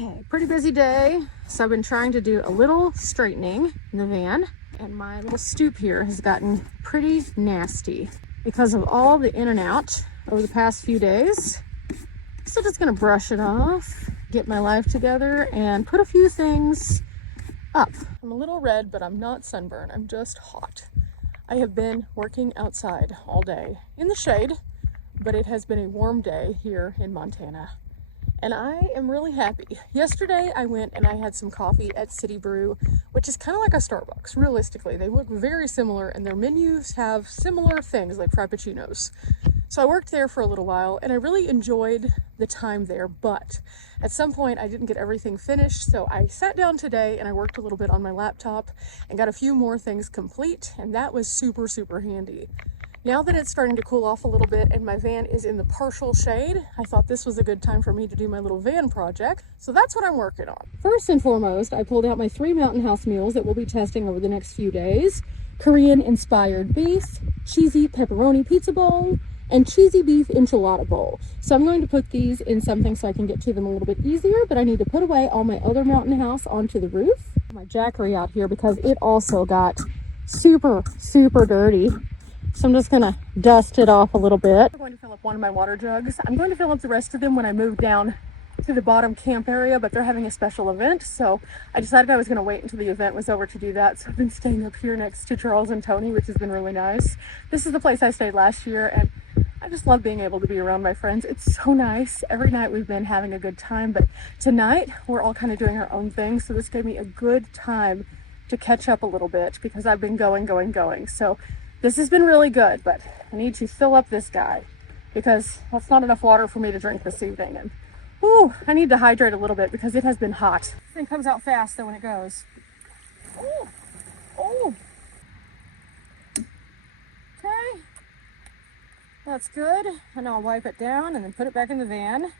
Okay, pretty busy day. So I've been trying to do a little straightening in the van, and my little stoop here has gotten pretty nasty because of all the in and out over the past few days. So just gonna brush it off, get my life together, and put a few things up. I'm a little red, but I'm not sunburned. I'm just hot. I have been working outside all day in the shade, but it has been a warm day here in Montana. And I am really happy. Yesterday I went and I had some coffee at City Brew, which is kind of like a Starbucks. Realistically, they look very similar and their menus have similar things like frappuccinos. So I worked there for a little while and I really enjoyed the time there, but at some point I didn't get everything finished. So I sat down today and I worked a little bit on my laptop and got a few more things complete, and that was super, super handy. Now that it's starting to cool off a little bit and my van is in the partial shade, I thought this was a good time for me to do my little van project. So that's what I'm working on. First and foremost, I pulled out my 3 Mountain House meals that we'll be testing over the next few days. Korean inspired beef, cheesy pepperoni pizza bowl, and cheesy beef enchilada bowl. So I'm going to put these in something so I can get to them a little bit easier, but I need to put away all my other Mountain House onto the roof. My jackery out here because it also got super, super dirty. So I'm just gonna dust it off a little bit. I'm going to fill up one of my water jugs. I'm going to fill up the rest of them when I move down to the bottom camp area, but they're having a special event. So I decided I was gonna wait until the event was over to do that. So I've been staying up here next to Charles and Tony, which has been really nice. This is the place I stayed last year, and I just love being able to be around my friends. It's so nice. Every night we've been having a good time, but tonight we're all kind of doing our own thing. So this gave me a good time to catch up a little bit because I've been going. So this has been really good, but I need to fill up this guy because that's not enough water for me to drink this evening. And ooh, I need to hydrate a little bit because it has been hot. This thing comes out fast though when it goes. Ooh, ooh. Okay, that's good. And I'll wipe it down and then put it back in the van.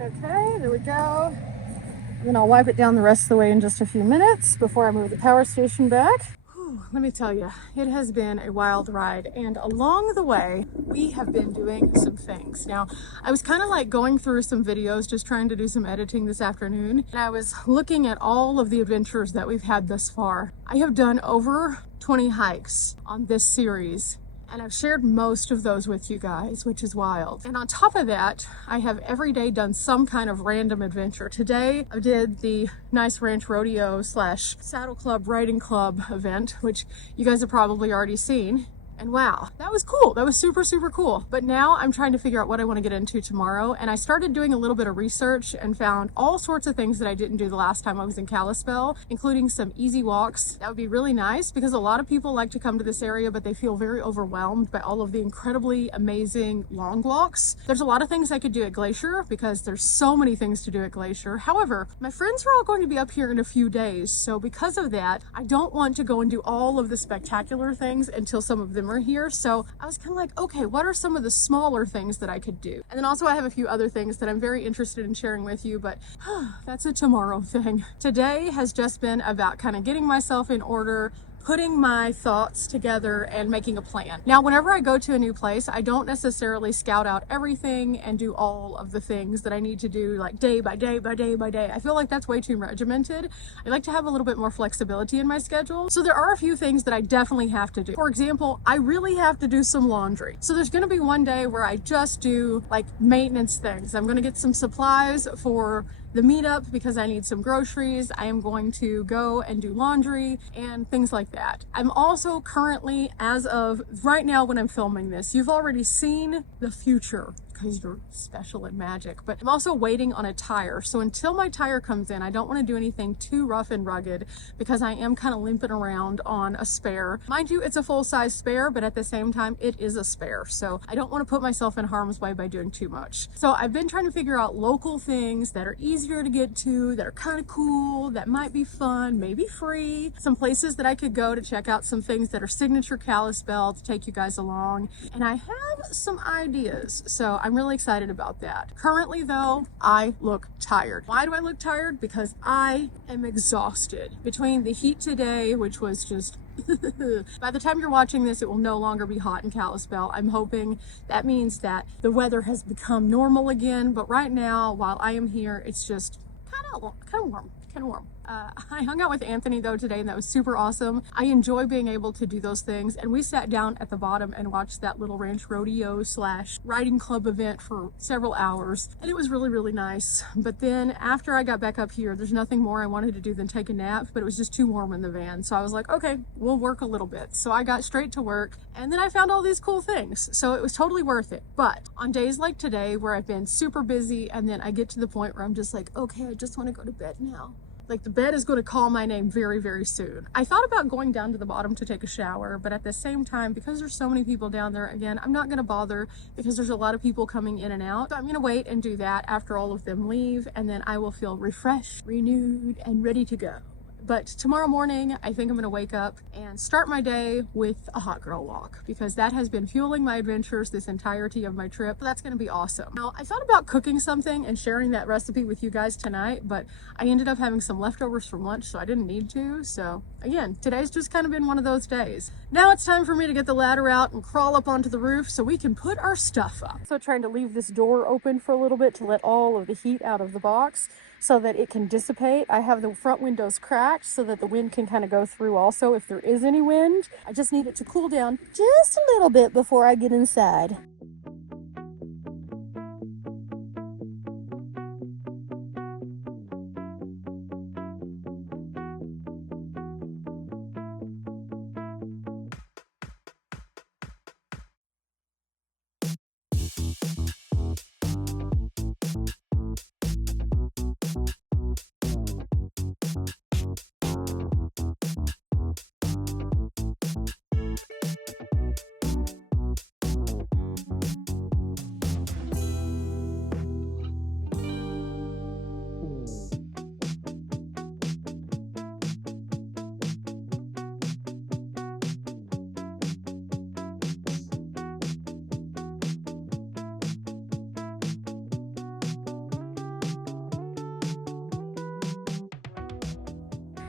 Okay, there we go. And then I'll wipe it down the rest of the way in just a few minutes before I move the power station back. Let me tell you, it has been a wild ride, and along the way we have been doing some things. Now, I was kind of like going through some videos, just trying to do some editing this afternoon, and I was looking at all of the adventures that we've had thus far. I have done over 20 hikes on this series, and I've shared most of those with you guys, which is wild. And on top of that, I have every day done some kind of random adventure. Today, I did the Nice Ranch Rodeo / Saddle Club Riding Club event, which you guys have probably already seen. And wow, that was cool. That was super, super cool. But now I'm trying to figure out what I want to get into tomorrow. And I started doing a little bit of research and found all sorts of things that I didn't do the last time I was in Kalispell, including some easy walks. That would be really nice because a lot of people like to come to this area, but they feel very overwhelmed by all of the incredibly amazing long walks. There's a lot of things I could do at Glacier because there's so many things to do at Glacier. However, my friends are all going to be up here in a few days. So because of that, I don't want to go and do all of the spectacular things until some of them are here. So I was kind of like, okay, what are some of the smaller things that I could do? And then also I have a few other things that I'm very interested in sharing with you, but that's a tomorrow thing. Today has just been about kind of getting myself in order, putting my thoughts together and making a plan. Now, whenever I go to a new place, I don't necessarily scout out everything and do all of the things that I need to do like day by day by day by day. I feel like that's way too regimented. I like to have a little bit more flexibility in my schedule. So there are a few things that I definitely have to do. For example, I really have to do some laundry. So there's gonna be one day where I just do like maintenance things. I'm gonna get some supplies for the meetup because I need some groceries. I am going to go and do laundry and things like that. I'm also currently, as of right now when I'm filming this, you've already seen the future because you're special and magic, but I'm also waiting on a tire. So until my tire comes in, I don't want to do anything too rough and rugged because I am kind of limping around on a spare. Mind you, it's a full-size spare, but at the same time, it is a spare. So I don't want to put myself in harm's way by doing too much. So I've been trying to figure out local things that are easier to get to, that are kind of cool, that might be fun, maybe free. Some places that I could go to check out some things that are signature Kalispell to take you guys along. And I have some ideas. So I'm really excited about that. Currently though, I look tired. Why do I look tired? Because I am exhausted. Between the heat today, which was just by the time you're watching this, it will no longer be hot in Kalispell. I'm hoping that means that the weather has become normal again. But right now, while I am here, it's just kind of warm. I hung out with Anthony though today, and that was super awesome. I enjoy being able to do those things, and we sat down at the bottom and watched that little ranch rodeo / riding club event for several hours, and it was really, really nice. But then after I got back up here, there's nothing more I wanted to do than take a nap, but it was just too warm in the van, so I was like, okay, we'll work a little bit. So I got straight to work, and then I found all these cool things, so it was totally worth it. But on days like today where I've been super busy, and then I get to the point where I'm just like, okay, I just want to go to bed now. Like, the bed is going to call my name very, very soon. I thought about going down to the bottom to take a shower, but at the same time, because there's so many people down there, again, I'm not going to bother because there's a lot of people coming in and out. So I'm going to wait and do that after all of them leave, and then I will feel refreshed, renewed, and ready to go. But tomorrow morning, I think I'm gonna wake up and start my day with a hot girl walk, because that has been fueling my adventures this entirety of my trip. That's gonna be awesome. Now, I thought about cooking something and sharing that recipe with you guys tonight, but I ended up having some leftovers from lunch, so I didn't need to. So again, today's just kind of been one of those days. Now it's time for me to get the ladder out and crawl up onto the roof so we can put our stuff up. So trying to leave this door open for a little bit to let all of the heat out of the box so that it can dissipate. I have the front windows cracked so that the wind can kind of go through also if there is any wind. I just need it to cool down just a little bit before I get inside.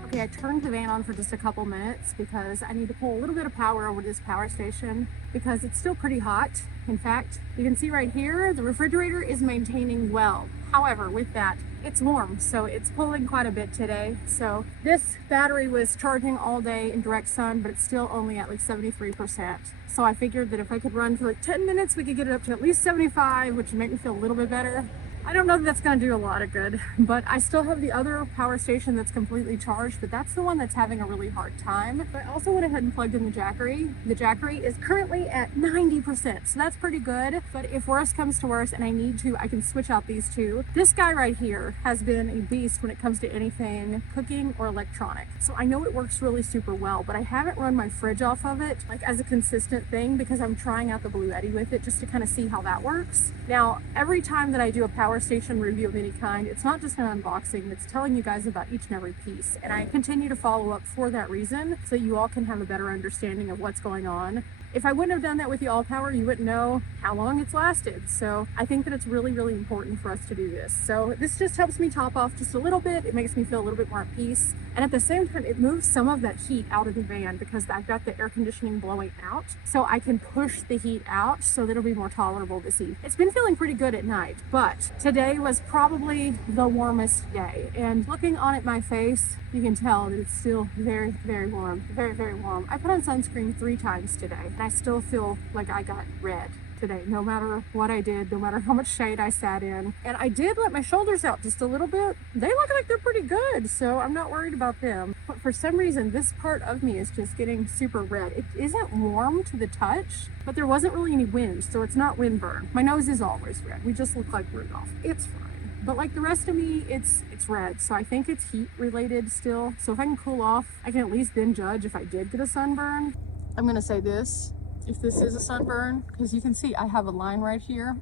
Okay, I turned the van on for just a couple minutes because I need to pull a little bit of power over this power station because it's still pretty hot. In fact, you can see right here, the refrigerator is maintaining well. However, with that, it's warm, so it's pulling quite a bit today. So this battery was charging all day in direct sun, but it's still only at like 73%. So I figured that if I could run for like 10 minutes, we could get it up to at least 75, which would make me feel a little bit better. I don't know that that's going to do a lot of good, but I still have the other power station that's completely charged, but that's the one that's having a really hard time. But I also went ahead and plugged in the Jackery. The Jackery is currently at 90%, so that's pretty good. But if worse comes to worse and I need to, I can switch out these two. This guy right here has been a beast when it comes to anything cooking or electronic. So I know it works really super well, but I haven't run my fridge off of it like as a consistent thing because I'm trying out the Blue Yeti with it just to kind of see how that works. Now, every time that I do a power station review of any kind, it's not just an unboxing, it's telling you guys about each and every piece, and I continue to follow up for that reason so you all can have a better understanding of what's going on. If I wouldn't have done that with the all power, you wouldn't know how long it's lasted. So I think that it's really, really important for us to do this. So this just helps me top off just a little bit. It makes me feel a little bit more at peace. And at the same time, it moves some of that heat out of the van because I've got the air conditioning blowing out. So I can push the heat out so that it'll be more tolerable this evening. It's been feeling pretty good at night, but today was probably the warmest day. And looking on at my face, you can tell that it's still very, very warm. Very, very warm. I put on sunscreen 3 times today. And I still feel like I got red today, no matter what I did, no matter how much shade I sat in. And I did let my shoulders out just a little bit. They look like they're pretty good, so I'm not worried about them. But for some reason, this part of me is just getting super red. It isn't warm to the touch, but there wasn't really any wind, so it's not windburn. My nose is always red. We just look like Rudolph. It's fine. But like the rest of me, it's red. So I think it's heat related still. So if I can cool off, I can at least then judge if I did get a sunburn. I'm gonna say this, if this is a sunburn, because you can see I have a line right here.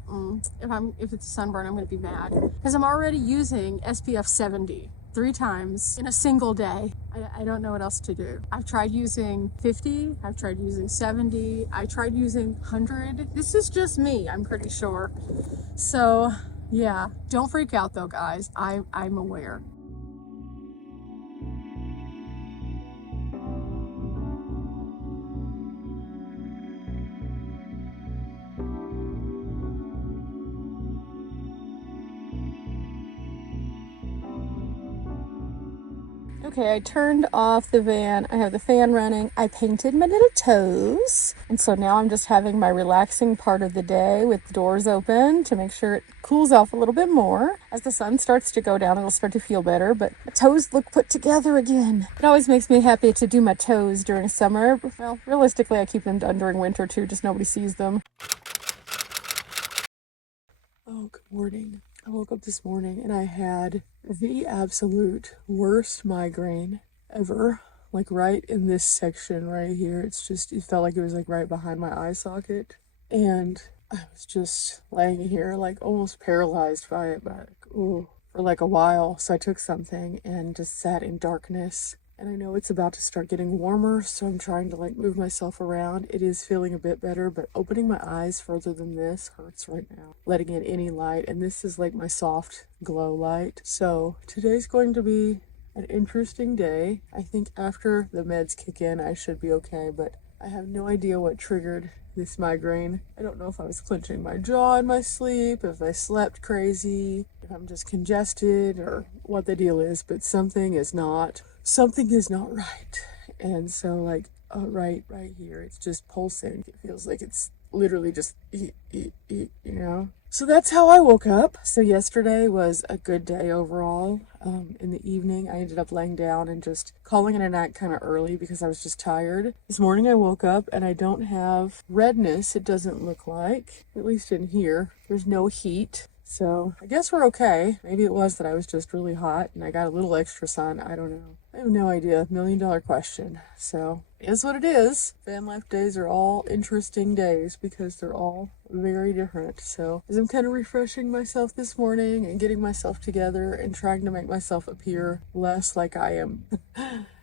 If it's a sunburn, I'm gonna be mad because I'm already using SPF 70 3 times in a single day. I don't know what else to do. I've tried using 50, I've tried using 70, I tried using 100. This is just me, I'm pretty sure. So yeah, don't freak out though, guys. I'm aware. Okay, I turned off the van. I have the fan running. I painted my little toes. And so now I'm just having my relaxing part of the day with the doors open to make sure it cools off a little bit more. As the sun starts to go down, it'll start to feel better, but my toes look put together again. It always makes me happy to do my toes during summer. Well, realistically, I keep them done during winter too, just nobody sees them. Oh, good morning. I woke up this morning and I had the absolute worst migraine ever. Like right in this section right here. It felt like it was like right behind my eye socket. And I was just laying here like almost paralyzed by it, but ooh, for like a while. So I took something and just sat in darkness. And I know it's about to start getting warmer, so I'm trying to like move myself around. It is feeling a bit better, but opening my eyes further than this hurts right now. Letting in any light, and this is like my soft glow light. So today's going to be an interesting day. I think after the meds kick in, I should be okay, but I have no idea what triggered this migraine. I don't know if I was clenching my jaw in my sleep, if I slept crazy, if I'm just congested, or what the deal is, but something is not right. And so like right here, it's just pulsing. It feels like it's literally just you know. So that's how I woke up. So yesterday was a good day overall. In the evening, I ended up laying down and just calling it a night kind of early because I was just tired. This morning I woke up and I don't have redness, it doesn't look like, at least in here. There's no heat. So I guess we're okay. Maybe it was that I was just really hot and I got a little extra sun. I don't know. I have no idea. $1 million question. So it is what it is. Van life days are all interesting days because they're all very different. So as I'm kind of refreshing myself this morning and getting myself together and trying to make myself appear less like I am.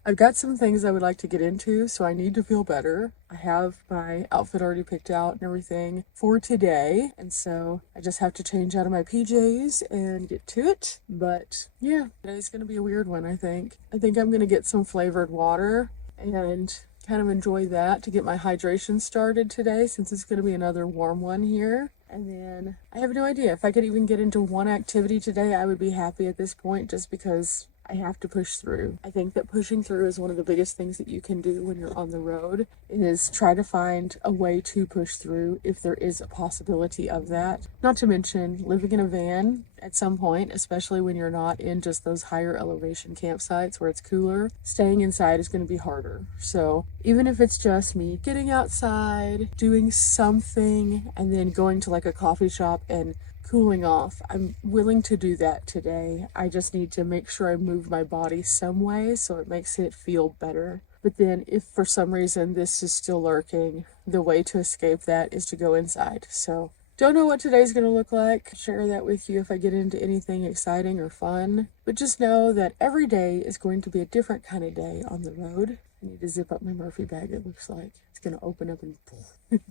I've got some things I would like to get into, so I need to feel better. I have my outfit already picked out and everything for today, and so I just have to change out of my PJs and get to it. But yeah, today's gonna be a weird one, I think. I think I'm gonna get some flavored water and kind of enjoy that to get my hydration started today, since it's gonna be another warm one here. And then I have no idea if I could even get into one activity today. I would be happy at this point, just because I have to push through. I think that pushing through is one of the biggest things that you can do when you're on the road, is try to find a way to push through if there is a possibility of that. Not to mention living in a van at some point, especially when you're not in just those higher elevation campsites where it's cooler, staying inside is going to be harder. So even if it's just me getting outside, doing something, and then going to like a coffee shop and cooling off, I'm willing to do that today. I just need to make sure I move my body some way so it makes it feel better. But then if for some reason this is still lurking, the way to escape that is to go inside. So don't know what today's going to look like. I'll share that with you if I get into anything exciting or fun. But just know that every day is going to be a different kind of day on the road. I need to zip up my Murphy bag, it looks like. It's going to open up and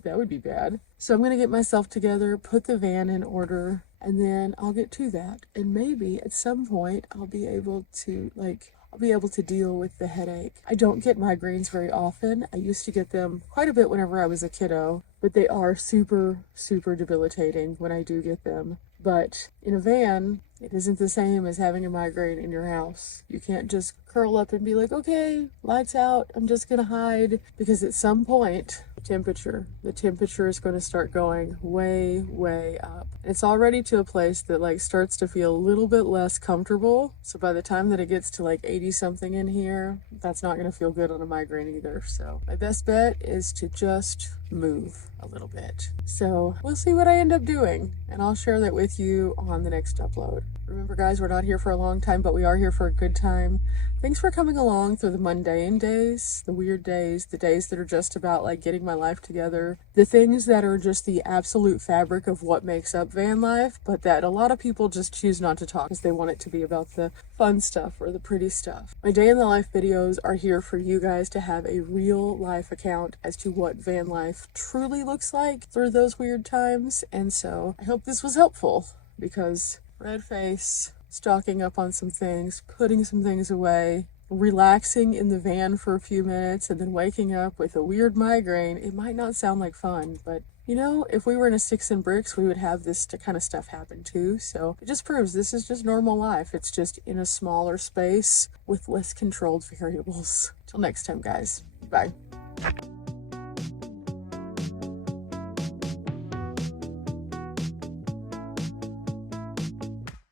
that would be bad. So I'm going to get myself together, put the van in order, and then I'll get to that. And maybe at some point I'll be able to deal with the headache. I don't get migraines very often. I used to get them quite a bit whenever I was a kiddo, but they are super, super debilitating when I do get them. But in a van, it isn't the same as having a migraine in your house. You can't just curl up and be like, okay, lights out, I'm just gonna hide. Because at some point, the temperature is going to start going way, way up. It's already to a place that like starts to feel a little bit less comfortable. So by the time that it gets to like 80 something in here, that's not going to feel good on a migraine either. So my best bet is to just move a little bit. So we'll see what I end up doing, and I'll share that with you on the next upload. Remember guys, we're not here for a long time, but we are here for a good time. Thanks for coming along through the mundane days, the weird days, the days that are just about like getting my life together, the things that are just the absolute fabric of what makes up van life, but that a lot of people just choose not to talk because they want it to be about the fun stuff or the pretty stuff. My day in the life videos are here for you guys to have a real life account as to what van life truly looks like through those weird times. And so I hope this was helpful, because red face, stocking up on some things, putting some things away, relaxing in the van for a few minutes, and then waking up with a weird migraine. It might not sound like fun, but you know, if we were in a sticks and bricks, we would have this kind of stuff happen too. So it just proves this is just normal life. It's just in a smaller space with less controlled variables. Till next time, guys. Bye.